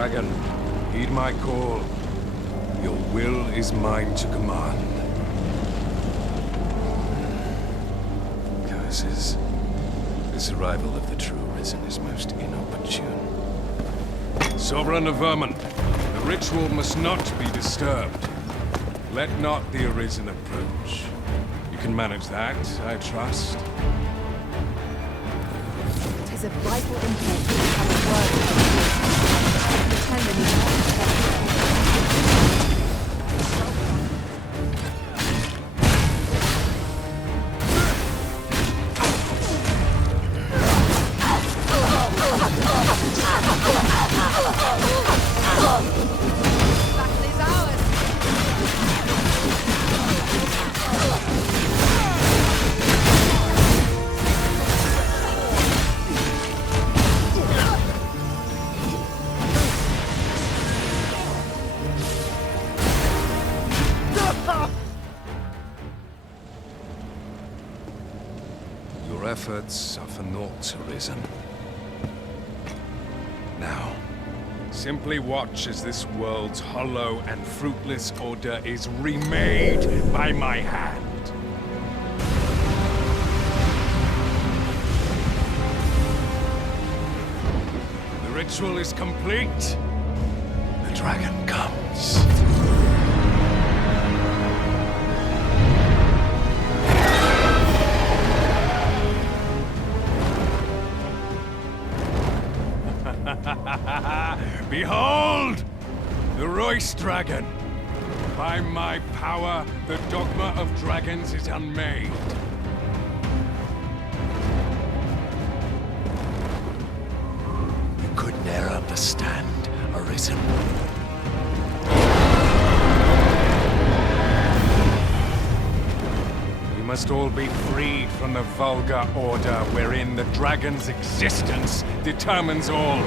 dragon, heed my call. Your will is mine to command. Curses. This arrival of the true Risen is most inopportune. Sovran of Vermund, the ritual must not be disturbed. Let not the Arisen approach. You can manage that, I trust. It is of vital import to become a word of the pretend that he's not expected. Your efforts are for naught, Arisen. Now, simply watch as this world's hollow and fruitless order is remade by my hand. The ritual is complete. The dragon comes. Behold! The Royce Dragon! By my power, the Dogma of Dragons is unmade. You could ne'er understand, Arisen. We must all be freed from the vulgar order wherein the dragon's existence determines all.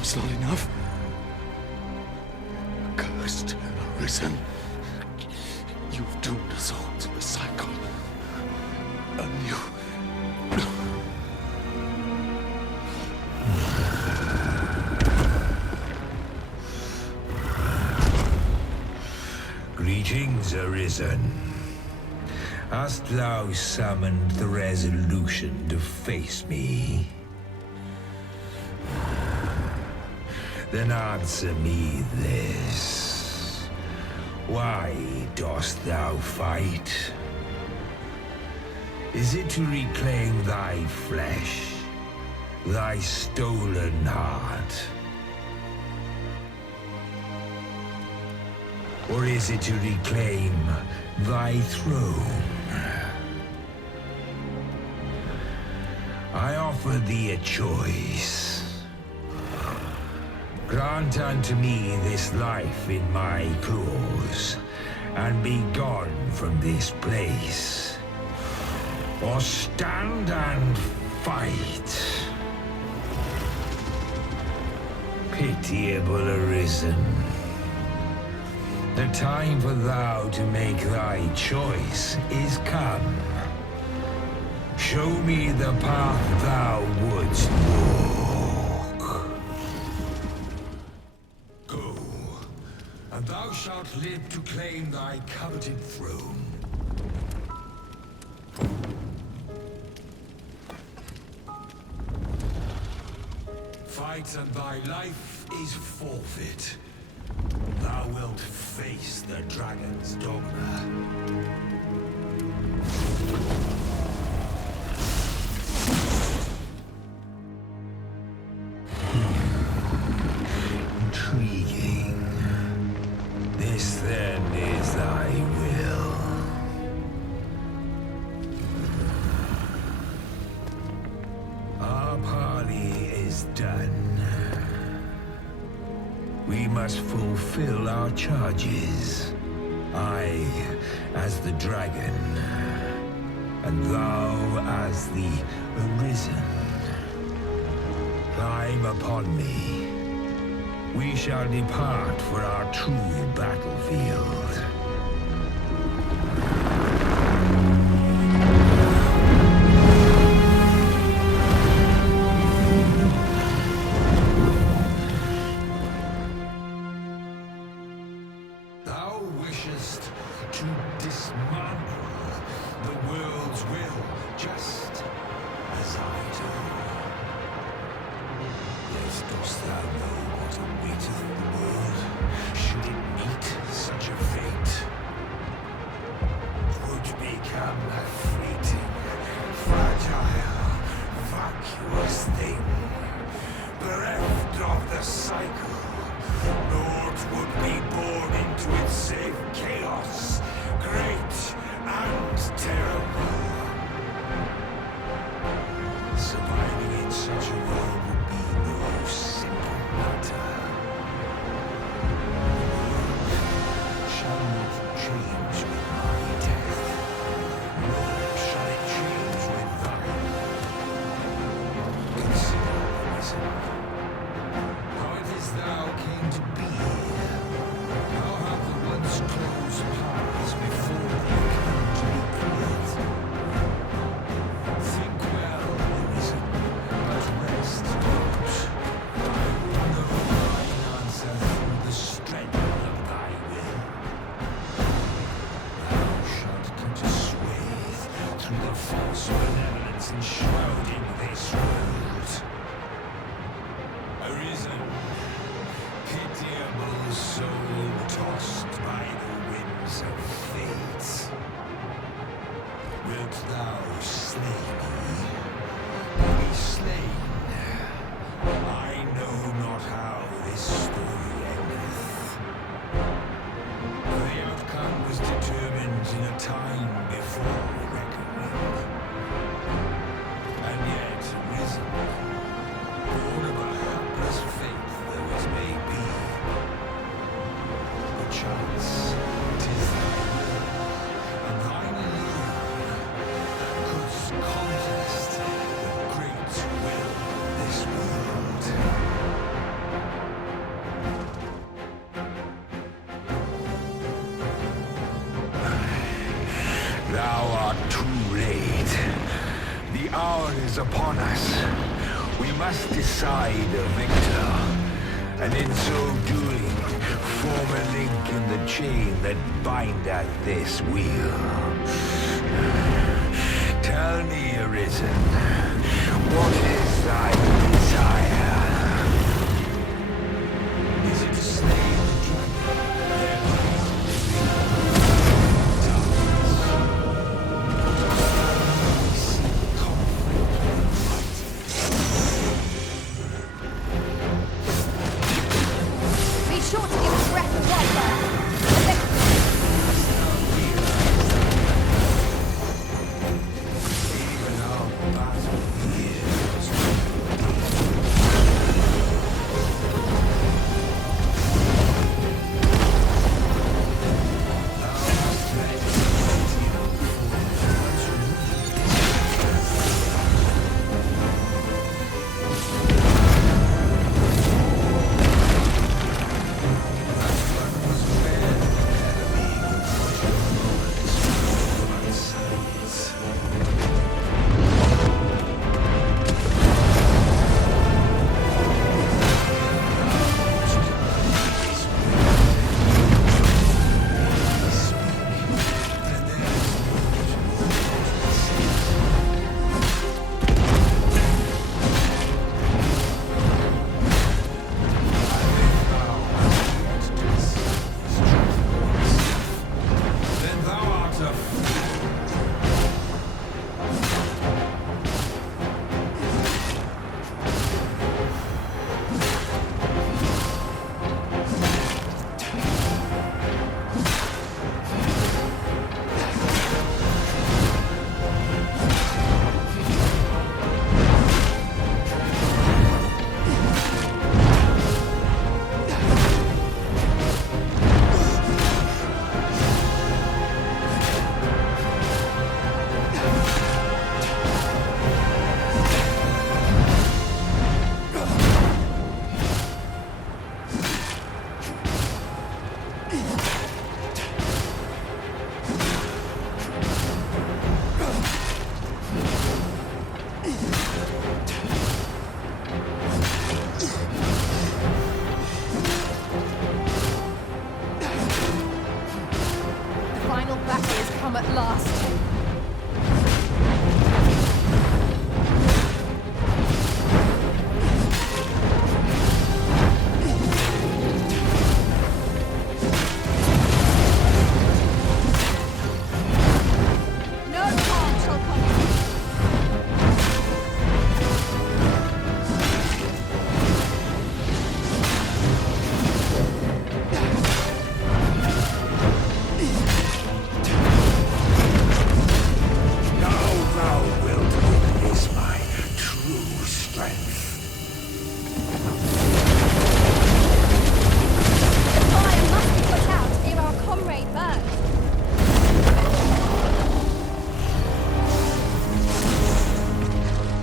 It's not enough. Cursed Arisen. You've doomed us all to the cycle. Anew. Greetings, Arisen. Hast thou summoned the resolution to face me? Then answer me this. Why dost thou fight? Is it to reclaim thy flesh, thy stolen heart? Or is it to reclaim thy throne? I offer thee a choice. Grant unto me this life in my claws, and be gone from this place. Or stand and fight. Pitiable Arisen. The time for thou to make thy choice is come. Show me the path thou wouldst walk. Go, and thou shalt live to claim thy coveted throne. Fight and thy life is forfeit. Thou wilt face the dragon's dogma. done. We must fulfill our charges. I as the dragon, and thou as the Arisen. Climb upon me. We shall depart for our true battlefield. Thou wishest to dismantle the world's will, just as I do. Yet dost thou know what awaiteth the world, should it meet such a fate? 'Twould become a fleeting, fragile, vacuous thing, bereft of the cycle. Naught would be born into its safe chaos, great and terrible. Surviving in such a world would be no simple matter. The world shall not change with my death, nor shall it change with thine. Consider the reason. How it is thou came to be. How have the once closed paths before thee come to be cleared? Think well, Arisen, but rest not. I will know thine answer through the strength of thy will. Thou shalt come to swathe through the false benevolence enshrouding this world. Arisen, pitiable soul tossed by the winds of fate. Wilt thou slay me, or be slain? I know not how this story endeth. For the outcome was determined in a time before reckoning. And yet, Arisen, born of a hapless faith though it may be, perchance 'tis thy will, and thine alone, couldst contest the great will of this world. Thou art too late. The hour is upon us. We must decide a victor, and in so doing, form a link in the chain that bindeth this wheel. Tell me, Arisen, what is thy desire? Is it to slay the dragon, thereby Be sure to give us breath of water. even our battle The final battle has come at last.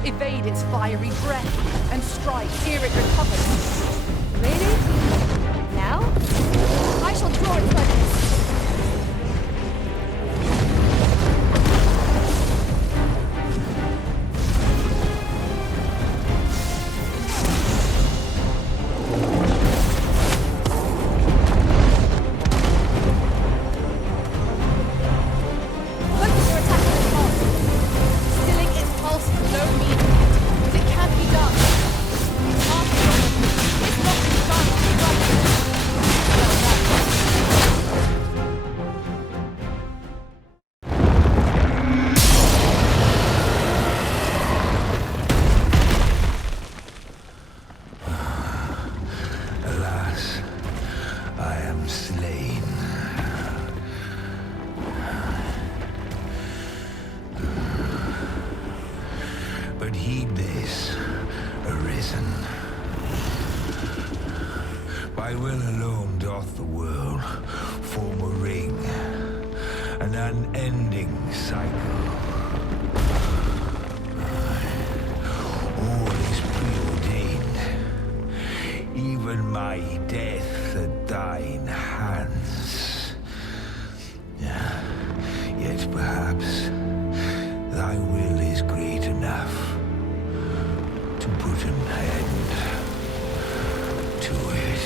Evade its fiery breath and strike ere it recovers. Really? Now? I shall draw its weapons. But heed this, Arisen. By will alone doth the world form a ring, an unending cycle. All is preordained, even my death at thine hands. Yet perhaps thy will is great enough to put an end to it.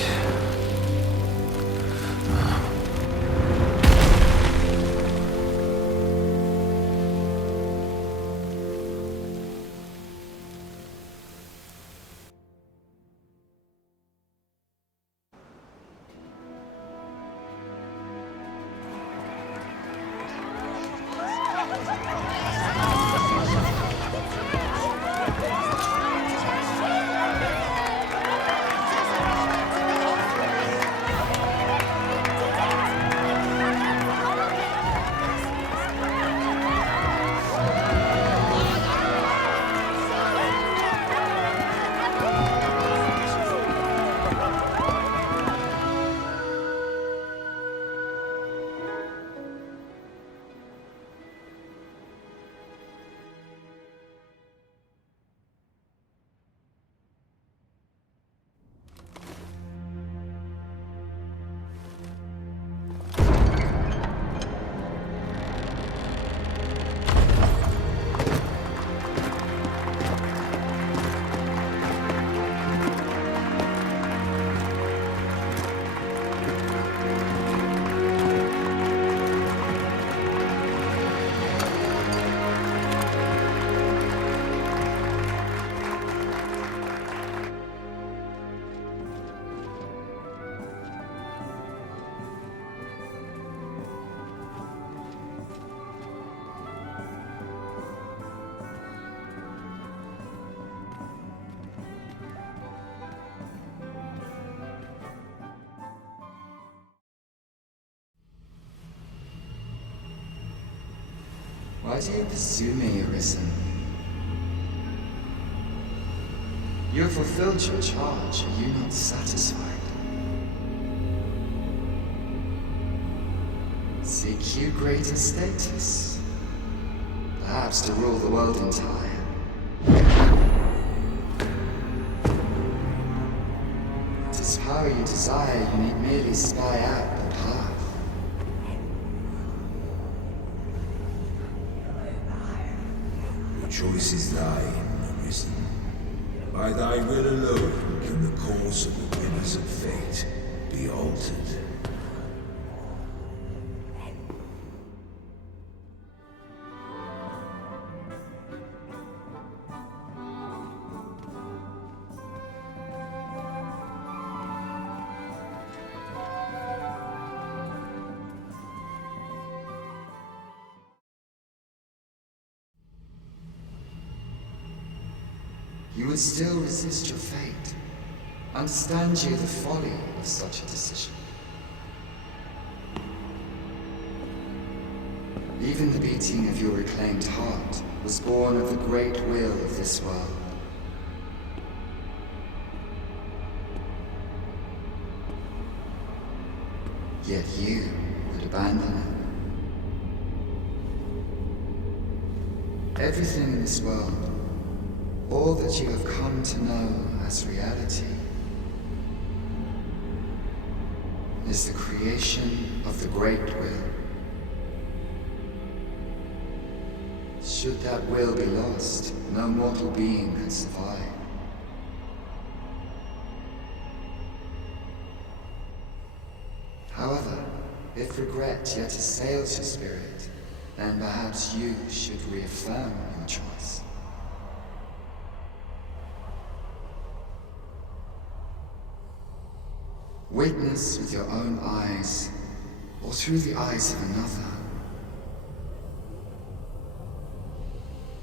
Why do you pursue me, Arisen? You have fulfilled your charge, are you not satisfied? Seek you greater status? Perhaps to rule the world entire? It is power you desire, you need merely spy out the path. Choice is thine, Arisen. By thy will alone can the course of the winners of fate be altered. You would still resist your fate. Understand you the folly of such a decision. Even the beating of your reclaimed heart was born of the great will of this world. Yet you would abandon it. Everything in this world, all that you have come to know as reality, is the creation of the Great Will. Should that will be lost, no mortal being could survive. However, if regret yet assails your spirit, then perhaps you should reaffirm your choice. Witness with your own eyes, or through the eyes of another,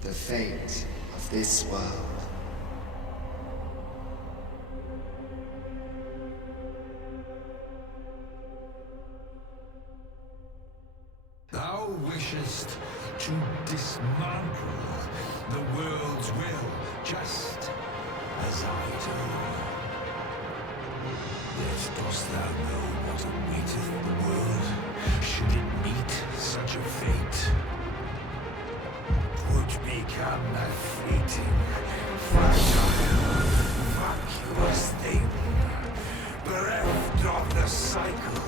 the fate of this world. Thou wishest to dismantle the world's will, just as I do. Yet dost thou know what awaiteth the world, should it meet such a fate? 'Twould become a fleeting, fragile, vacuous thing, bereft of the cycle.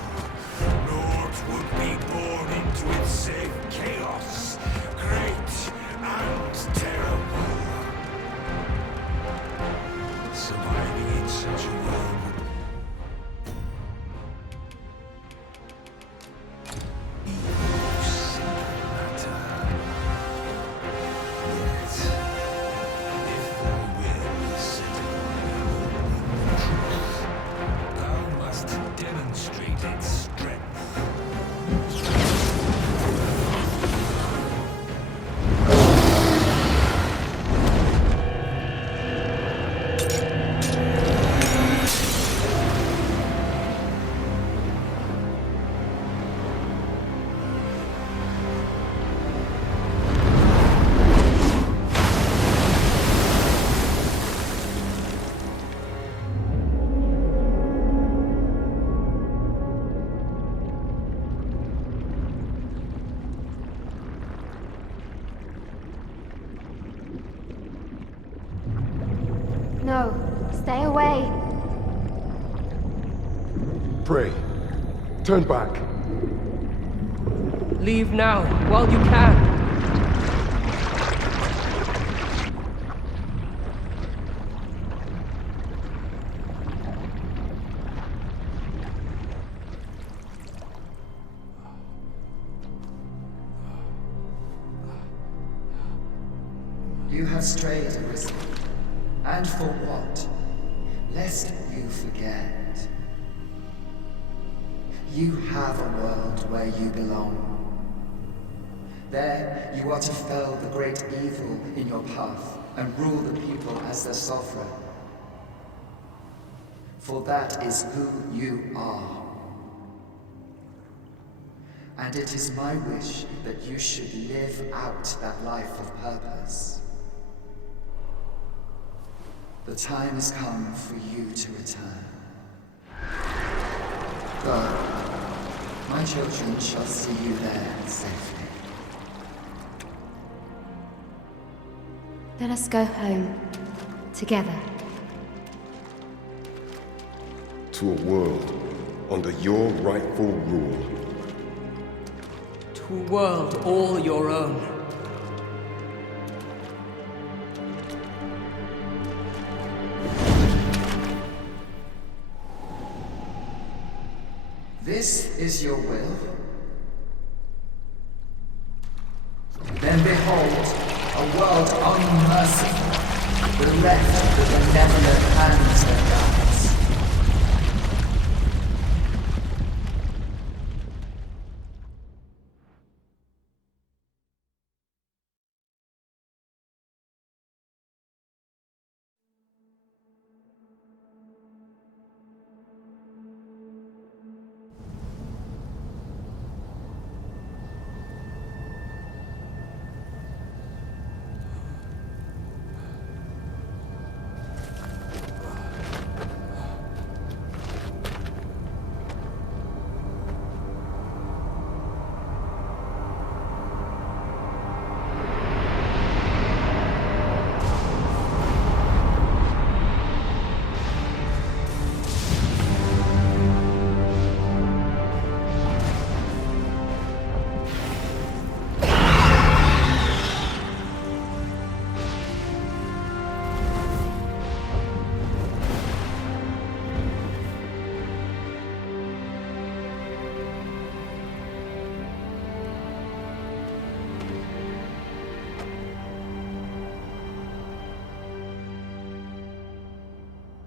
Naught would be born into its save chaos, great and terrible. Surviving in such a world would be no simple matter. Yet, if thou wilt set upon the truth, thou must demonstrate its strength. No, stay away. Pray. Turn back. Leave now, while you can. You have strayed, Arisen. And for what? Lest you forget. You have a world where you belong. There, you are to fell the great evil in your path and rule the people as their sovereign. For that is who you are. And it is my wish that you should live out that life of purpose. The time has come for you to return. Go. My children shall see you there safely. Let us go home. Together. To a world under your rightful rule. To a world all your own. is your will? Then behold, a world unmerciful, bereft of the benevolent hands of God.